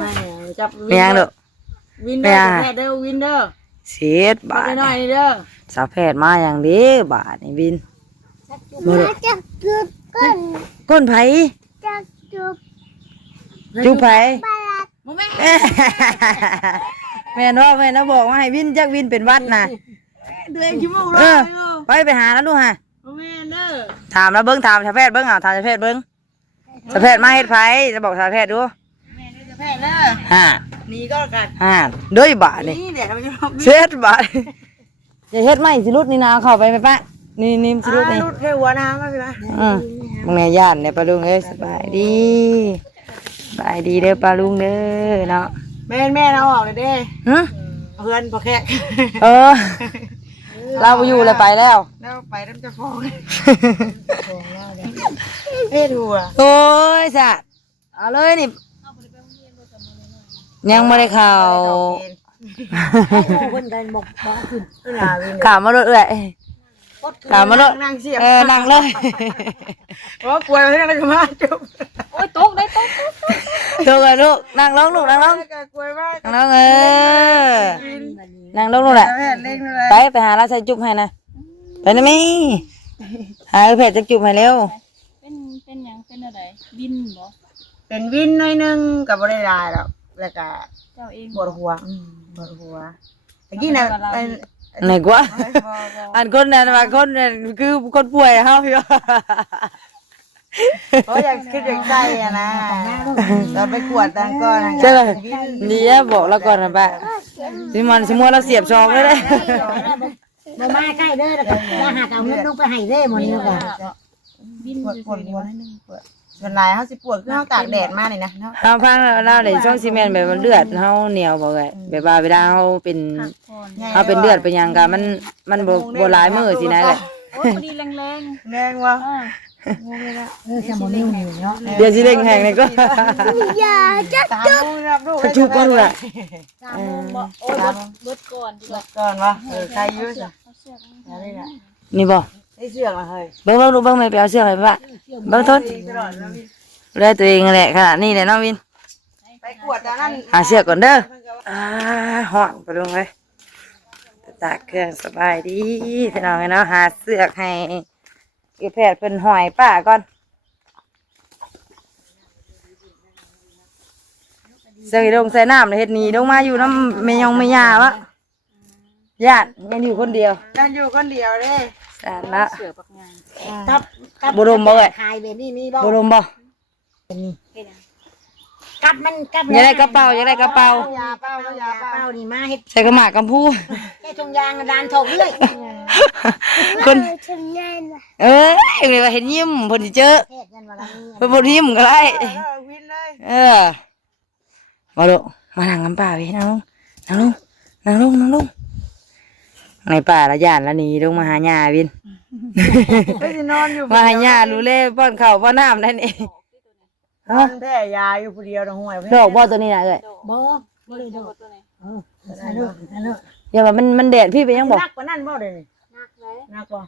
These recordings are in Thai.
มาจับ ไม่ยังเด้อ วินเดอร์แพทย์เด้อวินเดอร์ เสียดบาท น้อยๆเด้อ สาวแพทย์มาอย่างเดีบาทนี่วิน จะจุดก้น ก้นไผ จะจุด จุไผ ปลา โมแม่ แม่นว่าแม่นบอกว่าให้วินจักวินเป็นวัดนะ เดือนชั่วโมง เอ ละ อไปหาแล้วดูฮะ โมแม่เด้อ ถามแล้วเบิ้งถามชาวแพทย์เบิ้งเอาถามชาวแพทย์เบิ้งชาวแพทย์มาเฮ็ดไผจะบอกชาวแพทย์ดู แม่เด้อแพทย์เด้อ ฮะ นี่ก็กัน ฮะด้วยบาทนี่ นี่เดี๋ยวเราจะ เช็ดบาทอย่าเฮ็ดไหมสิรุดนี่นาเข้าไปไหมปะนี่สิรุดนี่ รุดแค่หัวน้ำก็ใช่ไหม มึงในย่านเนี่ยปลาลุงเอ้ยสบายดีสบายดีเด้อปลาลุงเด้อเนาะ แม่เราออกเลยเด้ ฮะ เพื่อนพอแค่ เออเราไปอยู่เลยไปแล้ว แล้วไปน้ำจะฟองเฮ็ดหัว โอ้ยสะเอาเลยนี่ยังไม่ได้ข่าว คนใดบอกขึ้น ข่าวมาเลยข่าวมาเลย นั่งเสียบ นั่งเลย โอ้กลัวเรื่องอะไรกันมาจุ๊บโอ้ยตกได้ตก ถูกเลยลูกนั่งลงลูกนั่งลง กลัวมาก นั่งลงนั่งลงลูกแหละ เล่นเลย ไปหาราชจุ๊บให้นะไปนะมี่หาเพจจะจุ๊บให้เร็ว เป็นหยังเป็นอะไรบินบ่ เป็นวินหน่อยนึงกับบริลายหรอกแล้วก็ เจ้าเอง ปวดหัวปวดหัวตะกี้น่ะ ไหนกว่าอันคนนั้นว่าคนนั้นคือคนป่วยเฮาพี่ว่า เพราะอยากคิดอยากใจอะนะเราไปกวดตังก้อน ใช่เลยนี่บอกแล้วก่อนนะป้าที่มันสมมติเราเสียบซองเลย บ่มาใกล้เด้อแล้วก็มาหาเอาเงินลงไปให้เด้หมดนี่ก็ บิน ปวดหัวนิดนึงปวดส่วนลายเขาสิปวดคือเขาตากแดดมากเลยนะเนาะ เราพังเราได้ช่องซีเมนต์แบบมันเลือดเฮาเหนียวบ่เลยแบบว่าเวลาเฮาเป็นเฮาเป็นเลือดเป็นหยังก็มันบ่หลายมื้อสินะเลย โอ้ยพอดีแรง แรงวะ สมอนิ้วนี่เนาะ เดี๋ยวสิเร่งแหงนี่ก็ อย่าจะ ตามมือรับลูก กระชุบก่อนล่ะ ๆ3 โมงบ่โอ้ยเบิดก่อนดีกว่า ก่อนวะใครยืด เอาเชือกมา อะไรนะ นี่บ่ ไอ้เสือกอะเฮ้ย เบิ่งดูเบิ่งไม่ไปเอาเสื้อให้ป้าเบิ่งทน ตลอดแล้ว ดูแลตัวเองแหละขนาดนี้แหละน้องวิน ไปกวดตอนนั้น หาเสื้อก่อนเด้อฮ้อนไปลงเลยตากเครื่องสบายดีพี่น้องเนาะหาเสื้อให้อีแพทย์เพิ่นหอยป้าก่อนเสื้อลงใส่น้ำเลยเฮ็ดหนีลงมาอยู่น้ำไม่ยองไม่ยาวะญาติยังอยู่คนเดียว กันอยู่คนเดียวเด้ สานละ เสือปักงาน กับ บุรุมบ่เอ้ย ขายแบบนี้มีบ่ บุรุมบ่ กับมันกับ อยากได้กระเป๋าอยากได้กระเป๋า ยาเป้าก็ยาเป้า เป้านี่มาเฮ็ด ใส่กระหมากกำพู แค่ชงยางดานถกเรื่อย คน ชงยาง เอ้ยเลยว่าเห็นยิ้มเพิ่นสิเจอ แค่ยันว่าละมี เพิ่นบ่ยิ้มก็ได้ วินเลย มาดูมานั่งน้ำป่าไปนั่งลงในป่าละย่านละหนีลงมาหาหญ้าวิน ไปสินอนอยู่ มาหาหญ้ารู้เล่ป้อนข้าวป้อนน้ำนั่นเอง นอนแท้ยาอยู่ผู้เดียวนะห่วย ดอกบ่ตัวนี้นะเอ้ย บ่บ่ได้ดอก ตัวไหน ฮัลโหลฮัลโหล อย่าว่ามันแดดพี่ไปยังบอก นักกว่านั่นบ่เด้นี่ นักเลย นักกว่า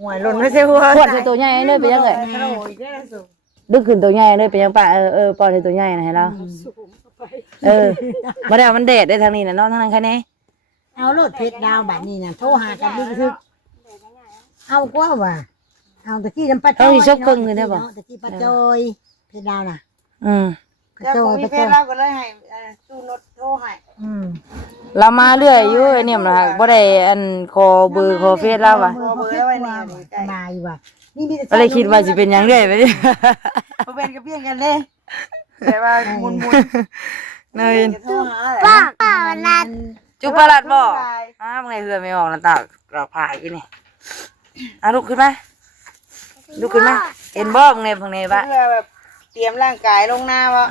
ห่วยหล่นไม่ใช่หัว ขวดใส่ตัวใหญ่เลยไปยังเอ้ย โอ้ยแค่สุด ดึกขึ้นตัวใหญ่เลยไปยังป่าป้อนใส่ตัวใหญ่นะให้เรา สูงเข้าไป มาได้มันแดดได้ทางนี้นะน้องทางนั้นแค่นี้ เอาโลดเพชรดาวบัดนี้น่ะโทรหากันดึกทึกเอากว่าว่าเอาตะกี้จำปาจอยตะกี้ปาจอยเพชรดาวน่ะ กระ แล้ว โจ ผม ย มี กระ เพ โจ จ ย เราก็เลยให้ตู้นดโทรให้ เรามาเรื่อยอยู่ไอ้เนี่ยนะบ่ได้อันคอเบอร์คอเฟซเราว่ะ เบอร์ไว้นี่ มาอยู่ว่ะนี่มี ก็เลยคิดว่าสิเป็นหยังเรื่อยไปดิ บ่เป็นกับเพียงกันเด้แต่ว่ามุนๆ นาย โทรหา ป้าป้าลัด จุปลัดบ่มึงไงเพื่อนไม่ออกนะตากเราผ่าอีนี่ลุกขึ้นมาลุกขึ้นมาเห็นบ่มึงในพังในปะ เพื่อแบบเตรียมร่างกายลงหน้าวะ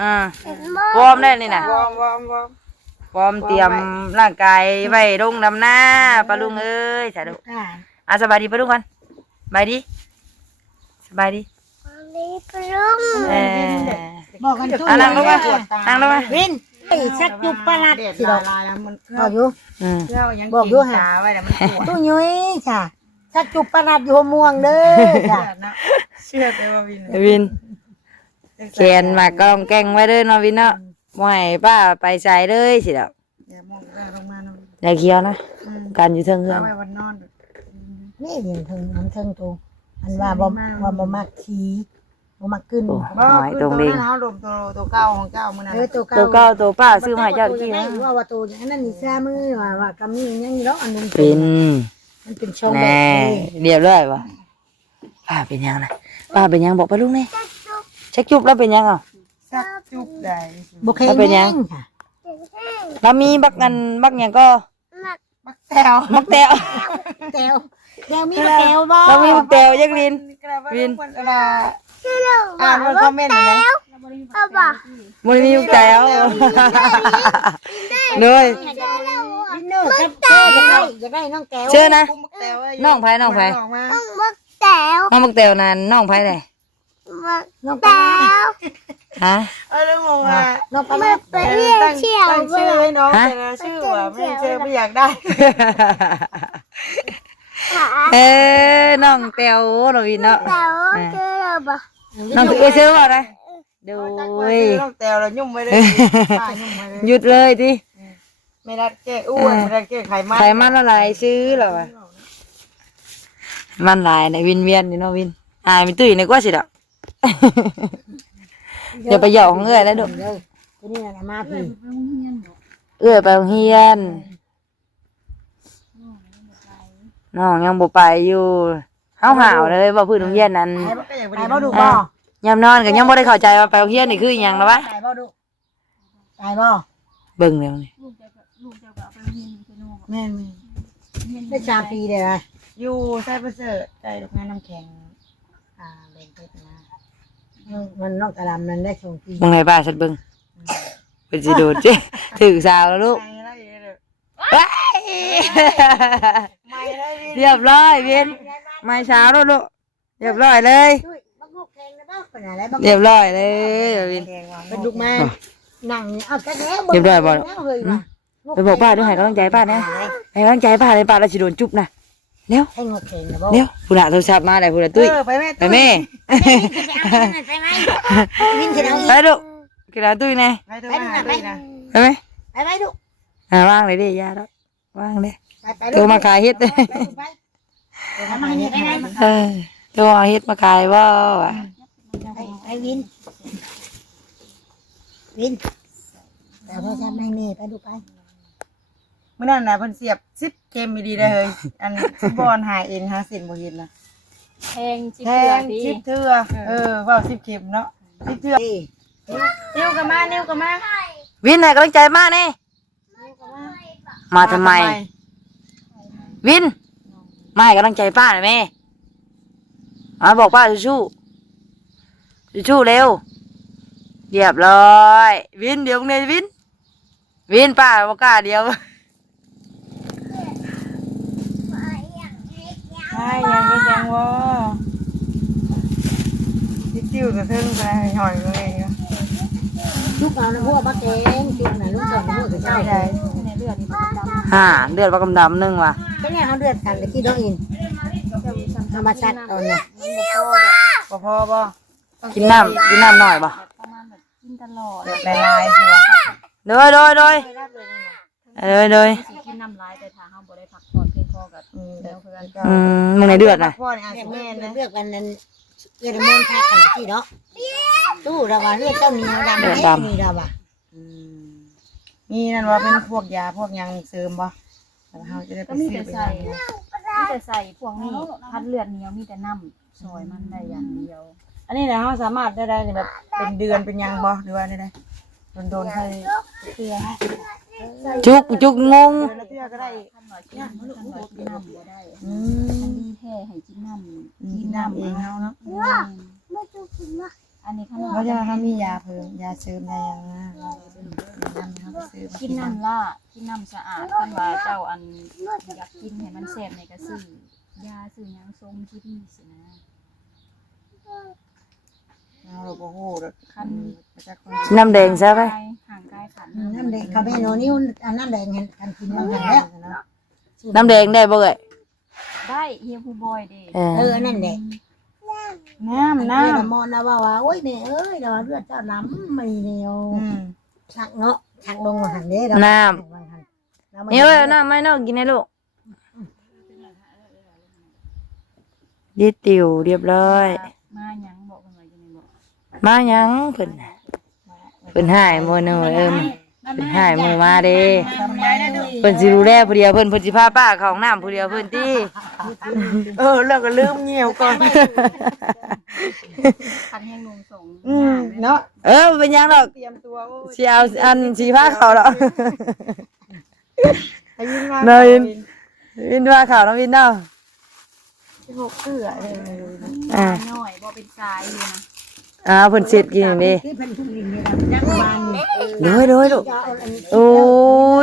วอร์มได้นี่นะ วอร์ม วอร์มเตรียมร่างกายไว้ลงดำหน้าปลาลุงเอ้ยสาธุสบายดีปลาลุงกันสบายดีสบายดี บอกกันทุก นั่งลงมานั่งลงมา วินไอ้ชักจุบประหลาด เด็ด สิดอก ลายแล้วมัน บอกอยู่ เจ้ายังกินตาไว้แต่มันปวด ตู้ยุ้ยค่ะชักจุบประหลาดอยู่หัวม่วงเด้อค่ะ เชื่อแต่ว่าวิน วินแขนมากระลองแกงไว้เด้อน้องวินเนาะ บ่ให้ป้าไปใส่เลยสิดอก อย่ามองแรงลงมาเนาะ อย่าเคี้ยวนะกันอยู่เทิงเฮือน เอาไว้วันนอน นี่ยังถึงอันถึงตัวอันว่าบ่มักขี้บ่มักขึ้น หอยตรงนี้ เฮาดมตัวเก่าของเจ้ามื้อนั้น ตัวเก่า ตัวเก่าตัวป้าซื้อมาให้เจ้ากี้นะ ว่าตัวอันนั้นนี่ซามือว่ากำนี้ยังอยู่แล้วอันนึง เป็น มันเป็นช่องแบ แน่ บ เรียบร้อยบ่ป้าเป็นยังนะป้าเป็นยังบอกไปลูกนี่ชักจุบแล้วเป็นยังอ่ะ สักจุบได้ บ่เคย เป็นยัง ค่ะ แล้วมีบักหยังก็ บักแตว บักแตว แก้วมีแก้วบ่ เรามีบักแตวยักลิน วินอ่านมันคอมเมนต์ไหม บ่ได้มีบักแตวเลย วินเนอร์ครับจะได้น้องแก้ว เชื่อนะ บักแตว น้องไผน้องไผน้องบักแตวนั่นน้องไผได้ น้องปลา ฮะ แล้วงงอ่ะ น้องปลา ตั้งชื่อให้น้องแต่ละชื่อว่าไม่เจอไม่อยากได้ น้องแตวเราวินเนาะน้องเชื่อว่าอะไรดู น้องแตวเรายุ่งไปเลยยุ่งไปเลย หยุดเลยดิ ไม่ได้แก้อ้วนไม่ได้แก้ไขมัน ไขมันละลายซื้อหรอวะมันลายในวินเวียนนี่เนาะวินมีตุ้ยในกว่าสิดอกเดี๋ยวไปหยอกของเอื้อยแล้วดู ตัวนี้น่ะมาพี่ เอื้อยไปโรงเรียนน้องยังบ่ไปอยู่หาวเลยว่าพื้นโรงเรียนนั้น ตายบ่ดูบ่ ยามนอนก็ยังบ่ได้เข้าใจว่าไปโรงเรียนนี่คืออีหยังแล้ววะ ตายบ่ดูตายบ่ เบิ่งแล้วนี่ ลูกเจ้าก็เอาไปเรียนที่โน่น แม่ ได้3ปีเลยนะ อยู่ใส่ประเสริฐใจลูกงานน้ำแข็งแบ่งไปนะ มันน้องกระลำนั้นได้2ปี เบิ่งไหนป้าฉันเบิ่งเพิ่นสิโดดเจ้ถึงสาวแล้วลูก เรียบร้อยเวียนไม่เช้าแล้วลูกเรียบร้อยเลย บักงกแข็งนะบ่เป็นอะไรบัก เรียบร้อยเลยเวียน เป็นลูกมานั่งเอาแค่แล้ว เรียบร้อยบ่ เฮ้ยว่ะ ไปบอกป้าด้วยให้กำลังใจป้านะให้กำลังใจป้าเลยป้าเราสิโดนจุ๊บนะเร็ว ให้งกแข็งนะบ่ เร็วผู้น่ะโทรศัพท์มาได้ผู้น่ะตุ้ย ไปแม่ ไปแม่ ไปไหมวินจะเอา ไปลูกกินน้ำตุ้ยแน่ ไปดูนะไปนะ ไปไหม ไปไหมลูก ว่างเลยดิยาแล้วว่างเลย ไป ตัวมาขายเฮ็ด ไปมาเฮ็ดไปไหน ตัวเอาเฮ็ดมาขายว่าวะ ไปวินวินแต่ว่าจะไม่เน่ไปดูไป เมื่อนั้นนะเพิ่นเสียบ10เกมมีดีได้เลยอันฟุตบอลหาเองหาสินบ่เห็นนะ แพงจิ แท เกลือง ดี 10เทื่อว้าว10เข็มเนาะ10เทื่อนิ้วกันมานิ้วกันมา วินให้กำลังใจมากนี่มาทำไม วินมาให้กำลังใจป้าหน่อยแม่มาบอกป้าสู้ๆสู้ๆเร็วเรียบร้อยวินเดี๋ยวเนี่ยวินป้าบอกกล้าเดียว ใช่ยังวะติ้วกับเทิงไปหอยเลย ลูกเอาน้ำหัวบักแกงจุ่มน่ะลูกก่อนน้ำหัวจะใช่ ใช่ ในเลือดนี่มันดำ เลือดว่ากำดำนึงว่ะ เป็นไงเขาเดือดกันเลยที่น้องอินธรรมชาติตอนนี้ พอบ่ กินน้ำหน่อยป่ะ ประมาณแบบกินตลอด ลายใช่ป่ะ โดยสิกินน้ำลายแต่ถ้าเฮาบ่ได้พักผ่อนเพียงพอกับแล้วเพื่อน มึงในเดือดนะ พ่อเนี่ยอาจจะแม่นะ เลือกกันนั้นเลือดมันแพ้กันที่เนาะตู้เราว่าเลือดเจ้านี้ดำไม่มีเราว่า มีนั่นว่าเป็นพวกยาพวกยังเสริมบ่เราจะได้ไป ก็มี ซื้อ แต่ ไป ใส่พวกนี้พัดเลือดเหนียวมีแต่น้ำซอยมันได้อย่างเดียว อันนี้นะเขาสามารถได้แบบเป็นเดือนเป็นยังบ่หรือว่าได้โดนใส่เสื้อ จุกงง เดือนละเสื้อก็ได้ ขั้นหน่อยกินน้ำบ่ได้ อื อัน ม นี้แท้ให้กินน้ำ กินน้ำเองเฮาเนาะ อันนี้ขั้น เพราะว่าเขามียาเพิ่มยาเสริมยายังนะน้ำเขาไปซื้อ กินน้ำล่ากินน้ำสะอาดคันว่าเจ้าอันอยากกินให้มันแซ่บในกระซื้อยาซื้อหยังทรงที่นี่สินะ เราโอ้โห คัน น้ำแดงใช่ไหม ห่างกายขัน น้ำแดงเขาไม่โนนิ้วน้ำแดงเห็นกันกินมากันแล้ว น้ำแดงได้บ่เอ่ย ได้เฮียผู้บอยเด้ นั่นแหละ น้ำ น้ำมอนนะว่าโอ้ยแม่เอ้ยเราเลือดเจ้าน้ำไม่เหนียว ชักเนาะชักลงมาหันเด้ น้ำนี่เว้ยน้ำไม่น้องกินให้ลูกดิติวเรียบร้อย มาหยังบอกเพิ่นว่าจังได๋บอก มาหยังเพิ่นหายมื้อนึงเพิ่นหายมื้อมาเด้ ทำไมนะดู เพิ่นสิดูแลผู้เดียวเพิ่นสิพาป้าเข้าห้องน้ำผู้เดียวเพิ่นติ แล้วก็ลืมเหี่ยวก่อน คันแห้งนุ่งส่ง เนาะ เป็นหยังดอก เตรียมตัวโอ้ย สิเอาอันสิพาเข้าดอก ให้ยินมา เนย วินพาเข้าน้องวินเนาะ หกเกลือเลย อ่า น้อยบ่เป็นสายอยู่นะ เพิ่นเสร็จกินนี่ ที่เพิ่นทุลินนี่จักวัน โดยลูกโอ้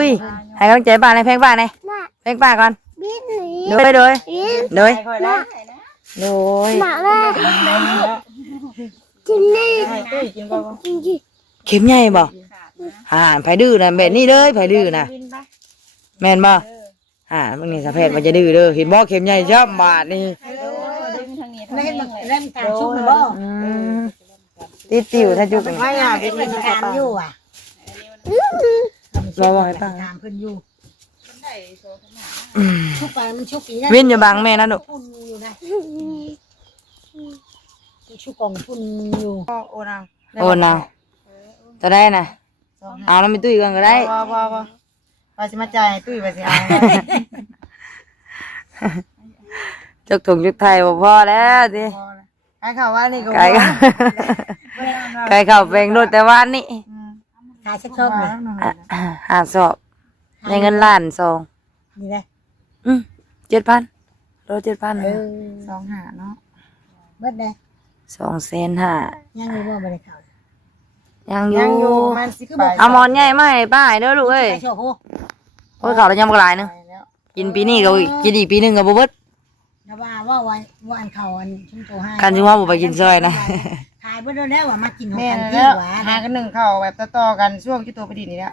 ยให้กำลังใจป้าในอยเพลงป้าในอยเพลงป้าก่อนโดยโดย ค่อยๆนะ โดย ให้ตุ้ยกินก่อน เข็มใหญ่บ่ไผดื้อนะแบบนี้เลยไผดื้อนะแม่นบ่มึงนี่สะเพศมันจะดื้อเด้อเห็นบ่เข็มใหญ่ชอบบาดนี่ ดึงทางนี้ทาง เล่น นี้เลย เล่นการชุบบ่ ติดติวถ้าจุก ไม่อ่ะเป็น เป็นการอยู่อ่ะ รอบ่ให้ป้า ถามเพิ่นอยู่ชุบไปมันชุบอี วินอย่าบังแม่นะลูก พุ่นอยู่นะชุบกองพุ่นอยู่ โอนเอา โอนนะจะได้นะเอาแล้วมีตุ้ยกันก็ได้ บ่ไปสิมาจ่ายให้ตุ้ยไปสิเอา จกถุงจกไทยบ่พอแล้วสิ ไอ้ข่าวว่านี่ก็ ไก่ก็ไก่เข้าแปลงรถแต่วันนี้ ขายสักชอบเลย หาสอบในเงินล้านสอง นี่แหละ 7,000โล7,000 25เนาะ เบิดได้ 2,500,000 ยังอยู่บ่บ่ได้เข้า ยังอ ยังอยู่ ยู่ มัน10บาท เอาหมอนใหญ่มาให้ป้าให้เด้อลูกเอ้ย โชว์โห โอ้ยเขาแล้วยังบ่หลายนึงกินปีนี้ก็กินอีกปีนึงก็บ่เบิด แล้วว่าอันเขาอันชุมโตให้ กันสิว่าบ่ไปกินซอยนะ ขายเบิดแล้วว่ามากินของ แม่ กัน น ที่ แล้ว หวา หากันหนึ่งเข้าแบบต่อๆกันช่วงที่ตัวไปดีนี่แหละ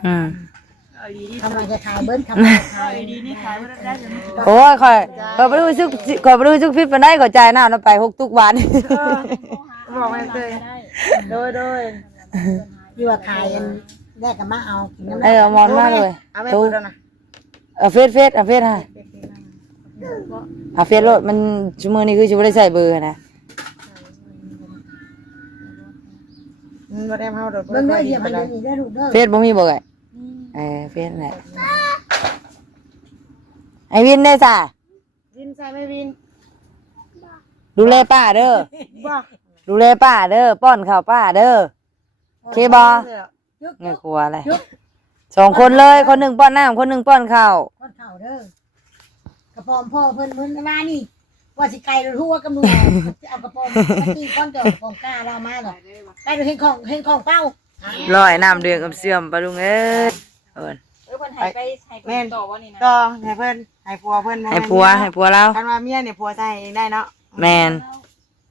ทำไมจะขายเบิ้ลทำไมขาย ดีนี่ขายบ่ได้จะมี โอ้ยข่อยบ่รู้สึกผิดปานใดก็จ่ายหน้าเนาะไป6ทุกวัน บอกไม่เคยโดย ที่ว่าขายอันแรกก็มาเอากินน้ำ เอาหมอนมาเลย เอาไปเปิดแล้วนะ เฟซให้เฟซรถมันชั่วโมงนี้คือสิบ่ได้ใส่เบอร์นะ บ่ได้เฮาดอก เบิ้ลเด้อเดี๋ยวมันจะมีได้ลูกเด้อ เฟซบ่มีบ่ไอ้เฟซนั่นแหละไอ้วินได้จ้ะ วินใส่ไม่วิน ดูแลป้าเด้อ บ่ ดูแลป้าเด้อป้อนข้าวป้าเด้อโอเคบ่ไงกลัวอะไร2คนเลยคนหนึงป้อนน้ำคนหนึงป้อนข้าว ก้อนเข่าเด้อกระปอมพ่อเพิ่นมานี่ว่าสิไก่รู้ว่ากำลังเอากระปอมตีก้อนเดียวกระปอมกล้าเรามาหรอกไก่ดูเห็นของเป้า ร้อยน้ำเดือดกับเสื่อมปะลุงเอ้ยเอิ้น เพิ่นให้ไปให้ต่อว่านี่นะ ต่อให้เพิ่นให้ผัวเพิ่น ให้ผัวเรา คันว่าเมียเนี่ยผัวใส่เองได้เนาะ แมน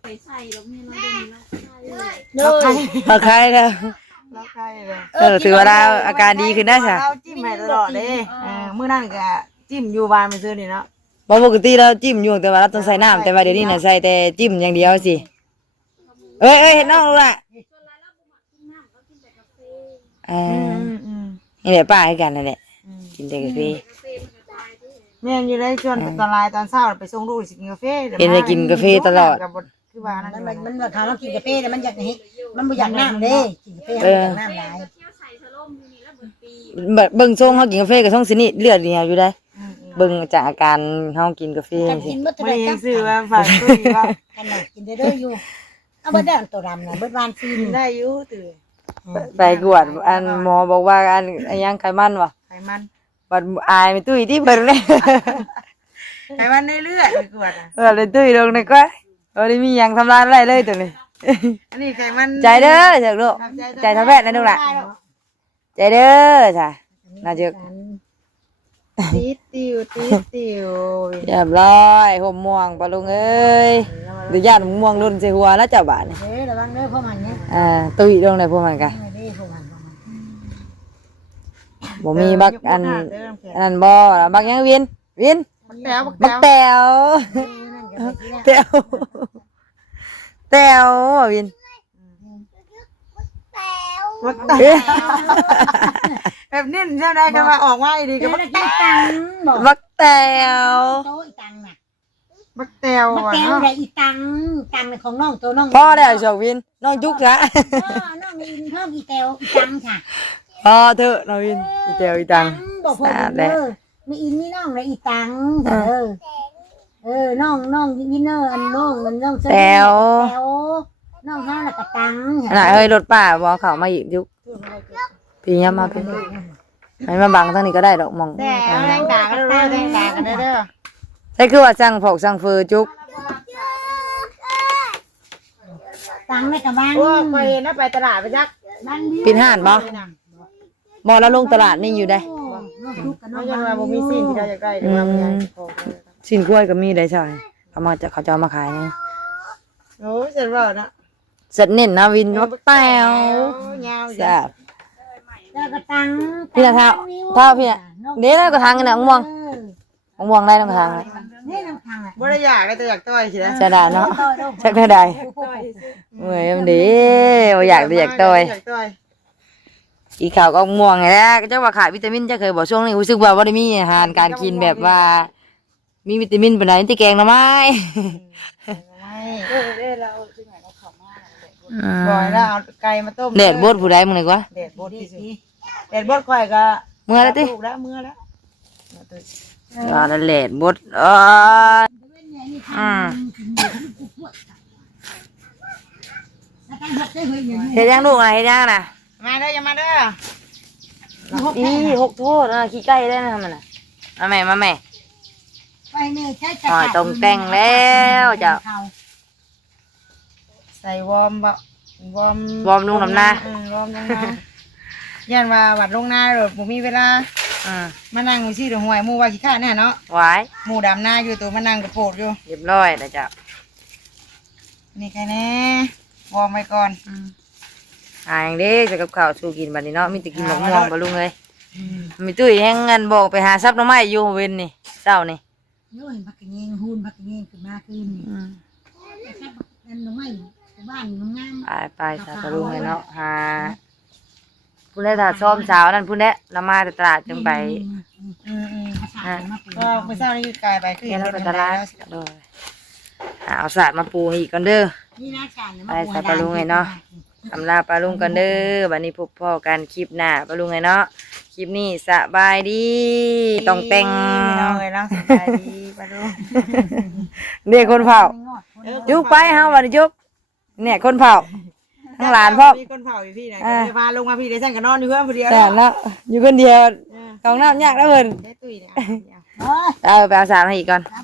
ไปใส่แล้วมีเราได้นี่ ล็อกไข่ พอใครแล้ว ล็อกไข่เลย ถือว่าเราอาการดีขึ้นได้ใช่ เราจิ้มให้ตลอดเลยมื้อนั้นก็จิ้มอยู่บ้านไปซื้อนี่เนาะ บ่ปกติเราจิ้มอยู่แต่ว่าเราต้องใส่น้ำแต่ว่าเดี๋ยวนี้น่ะใส่แต่จิ้มอย่างเดียวสิเอ้ยเห็นน้องลูกล่ะนี่แหละป้าให้กันนั่นแหละกินแต่กาแฟ แม่อยู่ได้ชวนตอนลายตอนเช้าไปส่งลูกสิกินกาแฟคือว่านั่น มันว่าเขามากินกาแฟแล้วมันอยากเห็นมันบ่อยากน้ำเด้กินกาแฟมันอยากน้ำหลาย เบิ่งทรงเฮากินกาแฟกับทรงสินี่เลือดนี่อยู่ได้เบิ่งจากอาการเฮากินกาแฟ กัน สิ กินเบิด ไม่ เท่า ได้ ไหร่ ซื้อว่าฝากตุ้ยว่า กันน่ะกินได้เด้ออยู่เอาเบิดได้ตัวดำน่ะเบิดวานซีน ได้อยู่ตื่น ไปกวดอันหมอบอกว่าอันยังไขมันวะ ไขมัน บัดอายไม่ตุ้ยที่เพิ่นเลย ไขมันในเลือดกวด เลยตุ้ยลงในก้อยได้มีหยังทำร้ายอะไรเลยตัวนี้ อันนี้ไขมัน ใจเด้อจากลูกใจทำแพทย์นะลูกล่ะใจเด้อจ้ะน่าจะ ตีติว เรียบร้อยห่มม่วงปะลุงเอ้ยเดี๋ยวญาติม่วงรุ่นใส่หัวแล้วจ้ะบาดนี่ ระวังเด้อพ่อมันเนี่ย ตุ้ยลงในพวกมันกะ ไม่ได้พ่อมัน บ่มีบักอันนั้นบ่ล่ะบักยังวิน บักแต๋วแต๋วแต๋ววิน บักแตวแบบนี้ใช่ได้กันมาออกมาอีดี เดี๋ ก็ ยว บัก กินตังบอก บักแตว โตอีตังน่ะ บักแตว บักแตวได้อีตังของน้องตัวน้อง พ่อแล้วชาววินน้องจุกซะ น้องมีเพิ่มอีแตวอีตังค่ะ พ่อเถอะน้องวินอีเตียวอีตัง บอกพอมีอินนี่น้องเลยอีตังน้องวินเนอร์อันน้องแตวน้องห้าละกะตัง น่ะเฮ้ยรถป้าบ่เข้ามาอีกจุกพี่ยามมาพี่ให้มาบังทางนี้ก็ได้ดอกมอง แต่แรงด่ากันเด้อแรงด่ากันเด้อ ใช่คือว่าสั่งผกสั่งเฟอจุก ตังในกระบัง โอ้ไปนะไปตลาดไปจัก ปิดห้านบ่บ่แล้วลงตลาดนี่อยู่ได้ เขาจะมาบ่มีสิ่งที่เราอยากได้หรือว่าไม่อยากของ สินกล้วยก็มีได้ใช่เขาจะเอามาขายนี่ โอ้เสร็จแล้วนะ เสร็จเน้นนะวินบักแตว ยาว แซ่บ กระตัง พี่น่ะถ้าพี่น่ะเด้แล้วก็ทางกันน่ะม่วงได้แล้วก็ทางแล้ว นี่น้ำทางอ่ะ บ่ได้อยากได้แต่อยากต่อยสินะ จะได้เนาะชักได้ใดเมื่อยมันดีบ่อยากได้อยากต่อย อยากต่อย อีข่าวก็ม่วงไงแหละก็จะว่าขาดวิตามินจะเคยบอกช่วงนี้รู้สึกว่าบ่ได้มีอาหารการกินแบบว่า มีวิตามินปานใดที่แกงหน่อไม้ บ่อยแล้วเอาไก่มาต้ม แดดบดผู้ใดมึงเลยกว่า แดดบดที่สุดแดดบดก่อยก็ เมื่อแล้วติ แล้วเมื่อแล้ว นั่นแหละบดเฮ็ดยังลูกน่ะเฮ็ดยังน่ะ มาเด้ออย่ามาเด้อ อีหกโทษขี้ไก่ได้นะมันน่ะมาแม่ ไปเนี่ยใช้ ตรงแต่งแล้วจ้ะ ใส่วอร์มบ่วอร์ม วอร์มลงน้ำหน้า วอร์มลงนายันว่าวัดลงนาเด้อบ่มีเวลามานั่งอยู่ซี่ดอกหวยหมู่ว่าขี้ข้าแน่เนาะ ไว้ หมู่ดำนาอยู่ตัวมานั่งกระโปดอยู่ เรียบร้อยแล้วจ้ะ นี่ใครแน่วอร์มไว้ก่อน หายเด้จะกับข้าวสู้กินบัดนี้เนาะมีแต่กินมะม่วงบ่ลุงเอ้ยมีตุ้ยแฮงเงินบอกไปหาซับหน่อไม้อยู่เว้นนี่เช้านี่ โอ้ยพักเงี้ยหุ่นพักเงี้ยขึ้นมาขึ้นอันน้องไม่บ้านงาม ไปสาธุลุงเลยเนาะหาพุ่นได้ถ้าซ้อมเช้านั่นพุ่นได้ละมาแต่ตลาดจึงไป ก็เมื่อเช้านี้กลายไปคือ เรีย เห็ น น แล้ว รถ ก็ ต ตลา ลา ด ด โดยเอาศาสตร์มาปูให้อีกก่อนเด้อ นี่นะการ ไปสาธุลุงเลยเนาะอำลาปลาลุงกันเด้อบัดนี้พบพ่อกันคลิปหน้าปลาลุงเลยเนาะคลิปนี้สบายดีต้องแต่ง น้องเลยเนาะสบายดีปะลูก เรียกคนเผาจุกไปเฮาบัดนี้จุกเนี่ยคนเผาทั้งหลานพ่อ มีคนเผาอยู่พี่นะจะพาลงมาพี่ได้สั่งกันนอนอยู่เพื่อนคนเดียว แต่ละอยู่คนเดียวกองน้ำยากแล้วเพิ่น ได้ตุ้ยเนี่ย เอาไปเอาสารมาอีกก่อน เอ